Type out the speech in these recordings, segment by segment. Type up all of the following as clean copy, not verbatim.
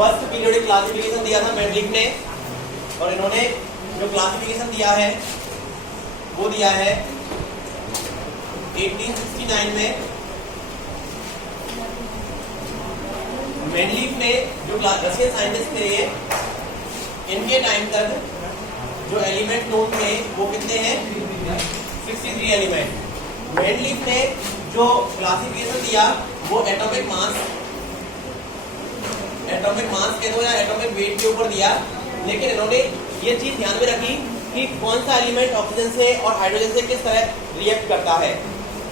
First periodic classification दिया था Mendeleev ने, और इन्होंने जो क्लासिफिकेशन दिया है वो दिया है 1869 में। मेंडलीफ ने जो रशियन साइंटिस्ट थे ये, इनके टाइम तक जो एलिमेंट नोन थे वो कितने हैं? 63 एलिमेंट। मेंडलीफ ने जो क्लासिफिकेशन दिया वो एटॉमिक मास कह दो या एटॉमिक वेट के ऊपर दिया, लेकिन इन्होंने ये चीज ध्यान में रखी कि कौन सा एलिमेंट ऑक्सीजन से और हाइड्रोजन से किस तरह रिएक्ट करता है।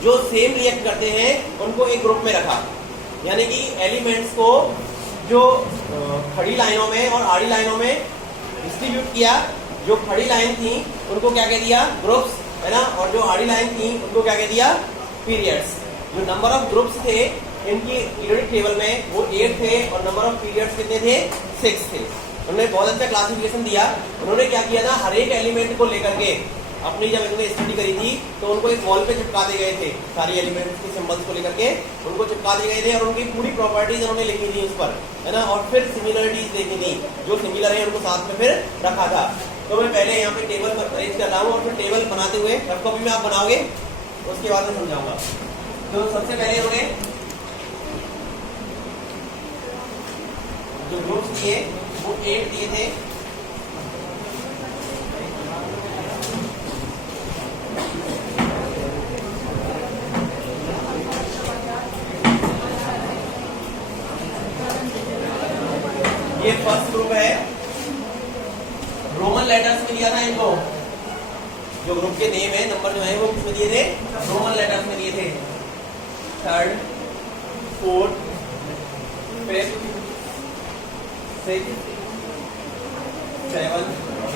जो सेम रिएक्ट करते हैं उनको एक ग्रुप में रखा, यानी कि एलिमेंट्स को जो खड़ी लाइनों में और आड़ी लाइनों में डिस्ट्रीब्यूट किया। जो खड़ी लाइन थी उनको क्या कह दिया? ग्रुप्स, है ना, और जो आड़ी लाइन थी उनको क्या कह दिया? पीरियड्स। जो नंबर ऑफ ग्रुप्स थे इनकी पीरियोडिक टेबल में वो 8 थे, और नंबर ऑफ पीरियड्स कितने थे? 6 थे। उन्होंने बहुत अच्छा क्लासिफिकेशन दिया। उन्होंने क्या किया था, हर एक एलिमेंट को लेकर के अपनी जब इन्होंने स्टडी करी थी तो उनको एक वॉल पे चिपका दिए गए थे, सारी एलिमेंट्स के सिंबल्स को लेकर के उनको चिपका दिए गए थे, और उनकी पूरी प्रॉपर्टीज उन्होंने लिखी थी उस पर, है ना, और फिर सिमिलरिटीज देखी थी, जो सिमिलर है उनको साथ में फिर रखा था। तो मैं पहले यहाँ पे टेबल पर अरेंज कर रहा हूँ, और फिर टेबल बनाते हुए रफ कॉपी में आप बनाओगे, उसके बाद मैं समझाऊंगा। तो सबसे पहले उन्होंने जो ग्रुप्स दिए वो 8 दिए थे। ये फर्स्ट ग्रुप है, रोमन लेटर्स में दिया था इनको। जो ग्रुप के नेम है, नंबर जो है वो किसमें दिए थे? रोमन लेटर्स में दिए थे। थर्ड, फोर्थ, फिफ्थ, 6, 7,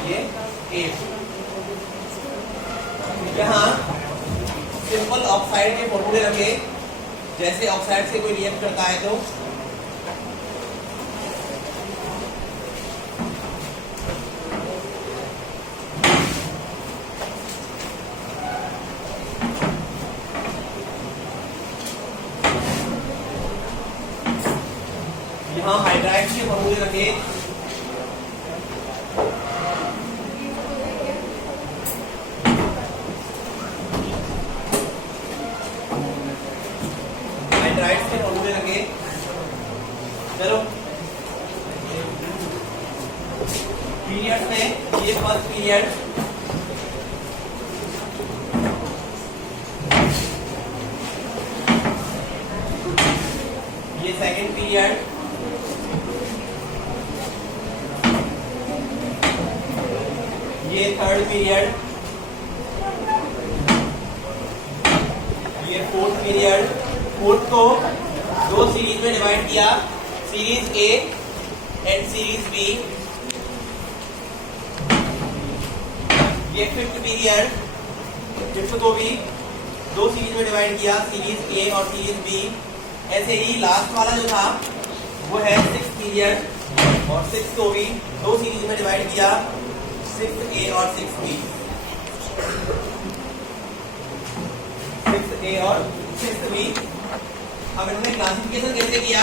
ये 8। यहाँ सिंपल ऑक्साइड के फॉर्मूले रखे, जैसे ऑक्साइड से कोई रिएक्ट करता है तो यहाँ हाइड्राइड्स के फॉर्मूले रखे, हाइड्राइड्स के फॉर्मूले रखे। चलो पीरियड्स में ये फर्स्ट पीरियड, ये सेकंड पीरियड, ये थर्ड पीरियड, ये फोर्थ पीरियड। फोर्थ को दो सीरीज में डिवाइड किया, series A and series B. ये फिफ्थ पीरियड, फिफ्थ को भी दो सीरीज में डिवाइड किया, सीरीज ए और सीरीज बी। ऐसे ही लास्ट वाला जो था वो है सिक्स्थ पीरियड, और सिक्स को भी दो सीरीज में डिवाइड किया, 6A और 6B। 6A और 6B। अब इन्होंने क्लासिफिकेशन कैसे किया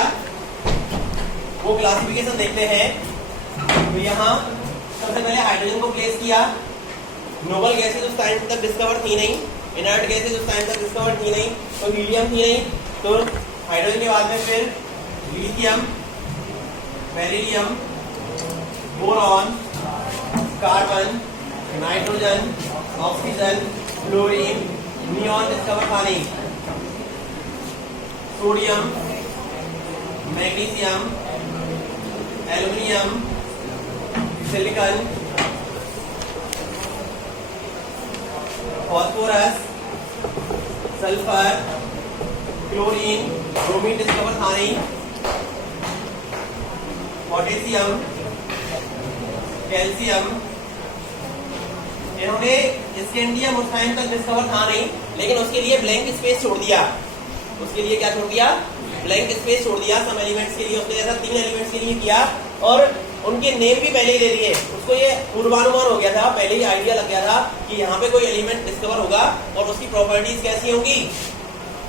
वो क्लासिफिकेशन देखते हैं। तो यहाँ सबसे पहले हाइड्रोजन को प्लेस किया। नोबल गैसेज उस टाइम तक डिस्कवर थी नहीं, इनर्ट गैसेज उस टाइम तक डिस्कवर थी नहीं, तो हीलियम थी नहीं। तो हाइड्रोजन के बाद में फिर lithium, beryllium, boron, carbon, nitrogen, oxygen, fluorine, neon discover था नहीं, sodium, magnesium, aluminium, silicon, phosphorus, sulphur, chlorine, bromine discover था नहीं, पोटेशियम, कैल्शियम। इन्होंने स्कैंडियम उस टाइम तक डिस्कवर था नहीं, लेकिन उसके लिए ब्लैंक स्पेस छोड़ दिया। उसके लिए क्या छोड़ दिया? ब्लैंक स्पेस छोड़ दिया। सम एलिमेंट्स के लिए उसने ऐसा 3 एलिमेंट्स के लिए किया, और उनके नेम भी पहले ही दे दिए। उसको ये पूर्वानुमान हो गया था, पहले ही आइडिया लग गया था कि यहाँ पे कोई एलिमेंट डिस्कवर होगा और उसकी प्रॉपर्टीज कैसी होंगी?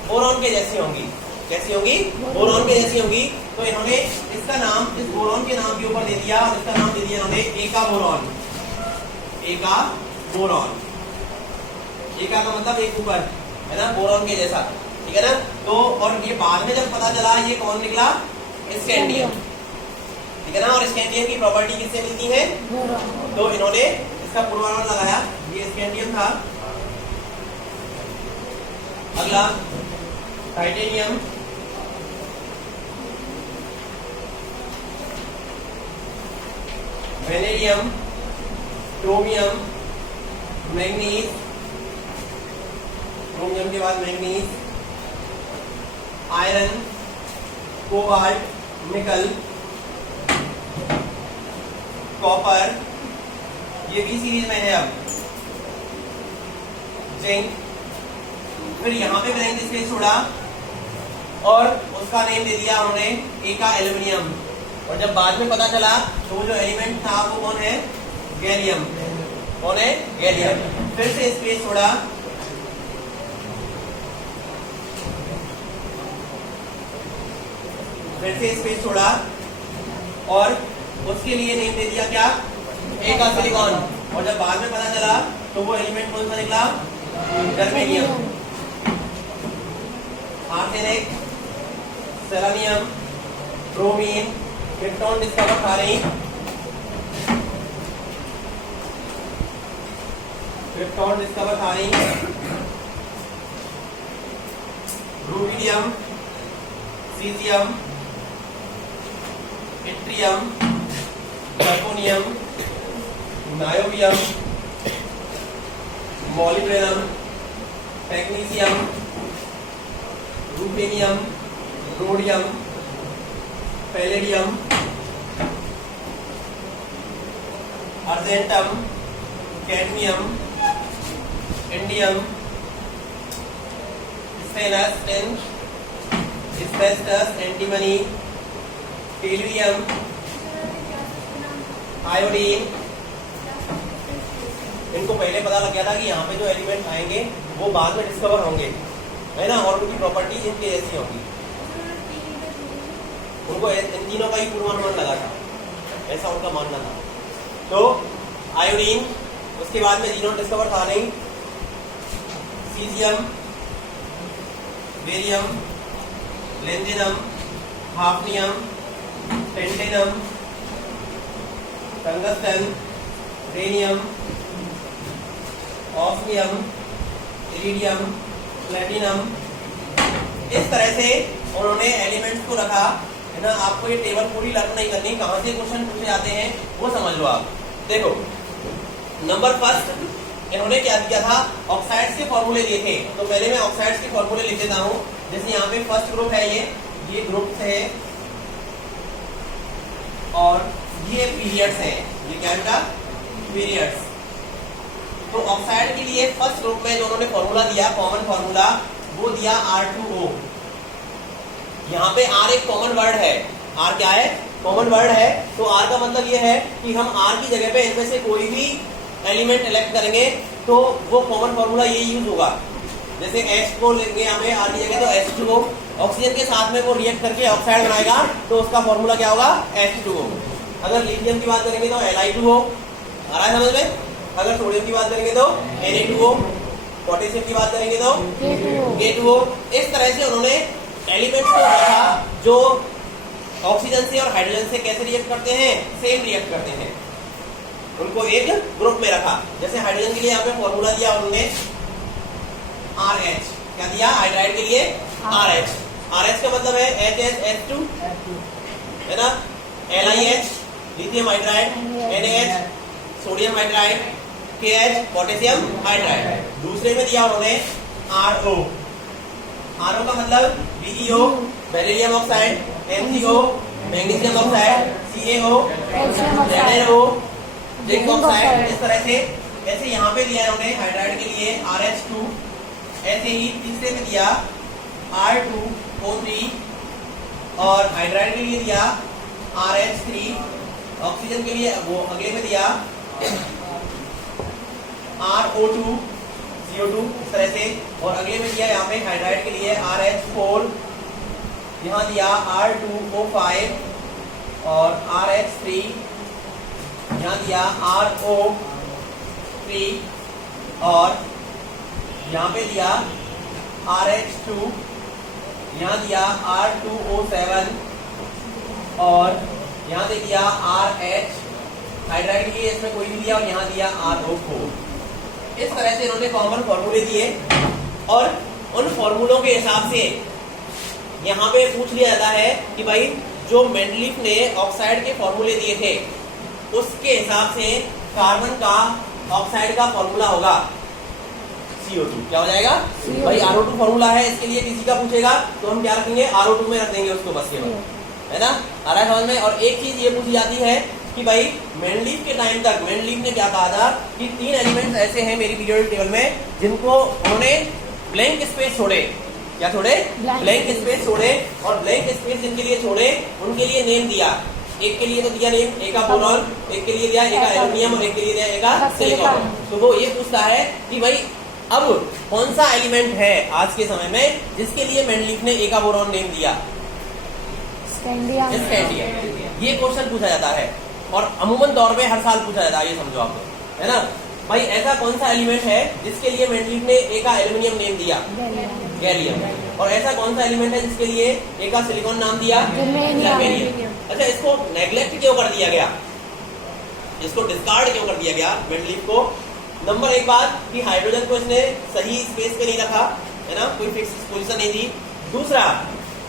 बोरॉन के जैसी होंगी। कैसी होंगी? बोरॉन के जैसी होंगी। तो इन्होंने इसका नाम इस बोरॉन के नाम के ऊपर दे दिया और इसका नाम दे दिया इन्होंने एका बोरॉन। एका बोरॉन, एका का मतलब एक ऊपर है ना, बोरॉन के जैसा, ठीक है ना। तो और ये बाद में जब पता चला ये कौन निकला? स्कैंडियम, ठीक है ना। और स्कैंडियम की प्रॉपर्टी किससे मिलती है? तो इन्होंने इसका पूर्वानुमान लगाया, ये स्कैंडियम था। अगला titanium, vanadium, chromium, manganese, chromium के बाद मैग्नीज, आयरन, कोबाल्ट, निकल, कॉपर, ये बी सीरीज में है। अब जिंक, फिर यहाँ पे ब्लैंक स्पेस छोड़ा और उसका नेम दे दिया उन्होंने एका एल्यूमिनियम। और जब बाद में पता चला तो वो जो एलिमेंट था वो कौन है? गैलियम। कौन है? गैलियम। फिर से स्पेस छोड़ा, फिर से स्पेस छोड़ा और उसके लिए नेम दे दिया क्या? एका सिलिकॉन। और जब बाद में पता चला तो वो एलिमेंट कौन सा निकला? Germanium. Arsenic, selenium, bromine, krypton discover था नहीं, क्रिप्टॉन डिस्कवर था नहीं, rubidium, caesium, yttrium, zirconium, niobium, molybdenum, technetium, ruthenium, rhodium, palladium, argentum, cadmium, indium, stannous, tin, asbestos, antimony, tellurium, iodine. इनको पहले पता लग गया था कि यहाँ पे जो एलिमेंट आएंगे वो बाद में डिस्कवर होंगे, है ना, और उनकी प्रॉपर्टीज इनके ऐसी होंगी। उनको इन तीनों का ही पूर्वानुमान लगा था, ऐसा उनका मानना था। तो आयोडीन, उसके बाद में जीनोन डिस्कवर था नहीं, caesium, barium, lanthanum, hafnium, tantalum, tungsten, rhenium, osmium, iridium, platinum. इस तरह से उन्होंने एलिमेंट्स को रखा, है ना। आपको ये टेबल पूरी लर्न नहीं करनी, कहां से क्वेश्चन पूछे जाते हैं वो समझ लो आप। देखो नंबर फर्स्ट इन्होंने क्या दिया था? ऑक्साइड्स के फॉर्मूले दिए थे। तो पहले मैं ऑक्साइड्स के फॉर्मूले लिख देता हूं। जैसे यहाँ पे फर्स्ट ग्रुप है, ये ग्रुप है और ये पीरियड्स है, ये क्या है? पीरियड्स। तो ऑक्साइड के लिए फर्स्ट ग्रुप में जो उन्होंने फॉर्मूला दिया, कॉमन फॉर्मूला, वो दिया R2O। यहाँ पे R एक कॉमन वर्ड है। R क्या है? कॉमन वर्ड है। तो R का मतलब ये है कि हम R की जगह पे इनमें से कोई भी एलिमेंट इलेक्ट करेंगे तो वो कॉमन फॉर्मूला ये यूज होगा। जैसे H को लेंगे हमें R की जगह तो H2O, ऑक्सीजन के साथ में वो रिएक्ट करके ऑक्साइड बनाएगा तो उसका फॉर्मूला क्या होगा? H2O। अगर लिथियम की बात करेंगे तो Li2O, आ रहा है समझ में? अगर सोडियम की बात करेंगे तो Na2O, पोटेशियम की बात करेंगे तो K2O। इस तरह से उन्होंने एलिमेंट्स को रखा जो ऑक्सीजन से और हाइड्रोजन से कैसे रिएक्ट करते हैं? सेम रिएक्ट करते हैं। उनको एक ग्रुप में रखा। जैसे हाइड्रोजन के लिए यहाँ पे फॉर्मूला दिया उन्होंने RH। क्या दिया? हाइड्राइड के लिए RH। RH का मतलब है HSH2, है ना। LiH lithium hydride, NaH sodium hydride, KH potassium hydride. दूसरे में दिया उन्होंने RO। RO का मतलब BeO beryllium oxide, MgO magnesium oxide, CaO ZnO zinc oxide. इस तरह से ऐसे यहाँ पे दिया उन्होंने हाइड्राइड के लिए RH2। ऐसे ही तीसरे में दिया R2O3 और हाइड्राइड के लिए दिया RH3। ऑक्सीजन के लिए वो अगले में दिया RO2 CO2 इस तरह से। और अगले में दिया यहाँ पे हाइड्राइड के लिए RH4 यहाँ दिया R2O5 और RH3, यहाँ दिया RO3 और यहाँ पे दिया RH2, यहाँ दिया R2O7 और यहाँ दे दिया RH, हाइड्राइड के लिए इसमें कोई नहीं दिया और यहाँ दिया RO4। इस तरह से इन्होंने कॉमन फॉर्मूले दिए और उन फॉर्मूलों के हिसाब से यहाँ पे पूछ लिया जाता है कि भाई जो मेंडलीफ ने ऑक्साइड के फॉर्मूले दिए थे उसके हिसाब से कार्बन का ऑक्साइड का फॉर्मूला होगा CO2। क्या हो जाएगा CO2। भाई RO2 फॉर्मूला है, इसके लिए किसी का पूछेगा तो हम क्या रखेंगे, RO2 में रख देंगे उसको बस केवल, है ना, आ रहा है समझ में। और एक चीज ये पूछी जाती है कि भाई मेंडलीफ के टाइम तक मेंडलीफ ने क्या कहा था कि 3 एलिमेंट्स ऐसे हैं मेरी पीरियोडिक टेबल में जिनको उन्होंने ब्लैंक स्पेस छोड़े। क्या छोड़े? ब्लैंक स्पेस छोड़े। और ब्लैंक स्पेस जिनके लिए छोड़े उनके लिए नेम दिया। एक के लिए तो दिया नेम, एक का बोरॉन, एक के लिए दिया एक का एल्युमिनियम और एक के लिए दिया एक का सिलिकॉन। तो वो ये पूछता है कि भाई अब कौन सा एलिमेंट है आज के समय में जिसके लिए मेंडलीफ ने एक का बोरॉन नेम दिया? स्कैंडियम। ये क्वेश्चन पूछा जाता है और अमूमन तौर पे हर साल पूछा जाता है, ये समझो आप लोग, है ना। भाई ऐसा कौन सा एलिमेंट है जिसके लिए मेंडलीफ ने एक का एल्युमिनियम नेम दिया? गैलियम। और ऐसा कौन सा एलिमेंट है जिसके लिए एक का सिलिकॉन नाम दिया? जर्मेनियम। अच्छा, इसको नेग्लेक्ट क्यों कर दिया गया, इसको डिस्कार्ड क्यों कर दिया गया मेंडलीफ को? नंबर एक बात कि हाइड्रोजन को इसने सही स्पेस पे नहीं रखा, है ना, कोई फिक्स पोजीशन नहीं दी। दूसरा,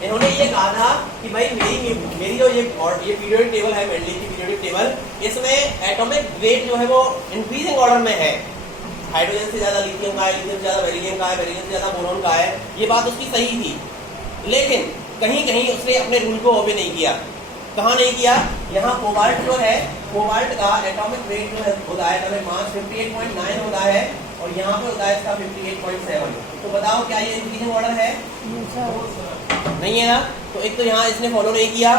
इन्होंने ये कहा था कि भाई मेरी जो ये पीरियोडिक टेबल है, मेंडलीफ की पीरियोडिक टेबल, इसमें एटॉमिक वेट जो है वो इंक्रीजिंग ऑर्डर में है। हाइड्रोजन से ज्यादा लिथियम का है, लिथियम से ज्यादा बेरिलियम का है, बेरिलियम से ज्यादा बोरॉन का है। ये बात उसकी सही थी, लेकिन कहीं कहीं उसने अपने रूल को ओबे नहीं किया। कहाँ नहीं किया? यहाँ कोबाल्ट जो है, कोबाल्ट का एटॉमिक वेट जो है होता है, एटॉमिक मास 58.9 होता है और यहाँ पे होता है इसका 58.7। तो बताओ क्या ये इंक्रीजिंग ऑर्डर है? नहीं है ना। तो एक तो यहाँ इसने फॉलो नहीं किया,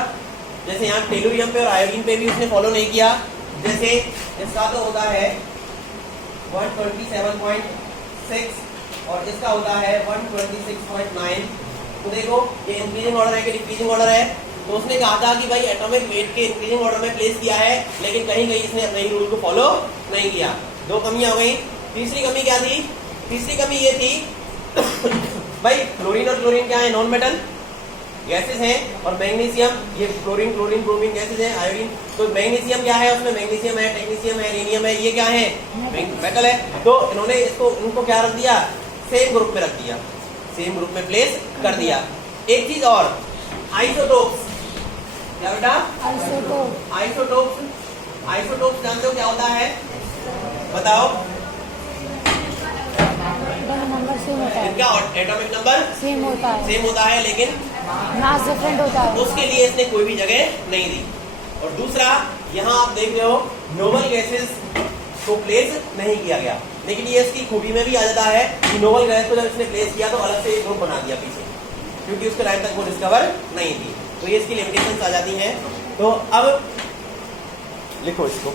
जैसे यहाँ टेलुरियम पे और आयोडीन पे भी उसने फॉलो नहीं किया। जैसे इसका तो होता है 127.6 और इसका होता है 126.9। तो देखो ये इंक्रीजिंग ऑर्डर है कि डिक्रीजिंग ऑर्डर है। तो उसने कहा था कि भाई एटॉमिक वेट के इंक्रीजिंग ऑर्डर में प्लेस किया है, लेकिन कहीं कहीं इसने अपने रूल को फॉलो नहीं किया। 2 कमियां हो गई। तीसरी कमी क्या थी? तीसरी कमी ये थी भाई फ्लोरीन और क्लोरीन क्या है? नॉन मेटल गैसेस हैं। और मैग्नीशियम, ये फ्लोरीन क्लोरीन ब्रोमीन गैसेस हैं, आयोडीन। तो मैग्नीशियम क्या है? उसमें मैग्नीशियम है, टेक्नीशियम है, रेनियम है, ये क्या है? मेटल है। तो इन्होंने इनको क्या रख दिया? सेम ग्रुप में रख दिया, सेम ग्रुप में प्लेस कर दिया। एक चीज और, आइसोटोप्स। क्या बेटा? आइसोटोप्स जानते हो क्या होता है? बताओ। इनका एटॉमिक नंबर सेम होता है लेकिन मास डिफरेंट होता है। उसके लिए इसने कोई भी जगह नहीं दी। और दूसरा, यहाँ आप देख रहे हो नोबल गैसेस को प्लेस नहीं किया गया, लेकिन ये इसकी खूबी में भी आ जाता है कि नोबल गैस को जब इसने प्लेस किया तो अलग से एक ग्रुप बना दिया पीछे, क्योंकि उसके टाइम तक वो डिस्कवर नहीं थी। तो ये इसकी लिमिटेशंस आ जाती हैं। तो अब लिखो इसको।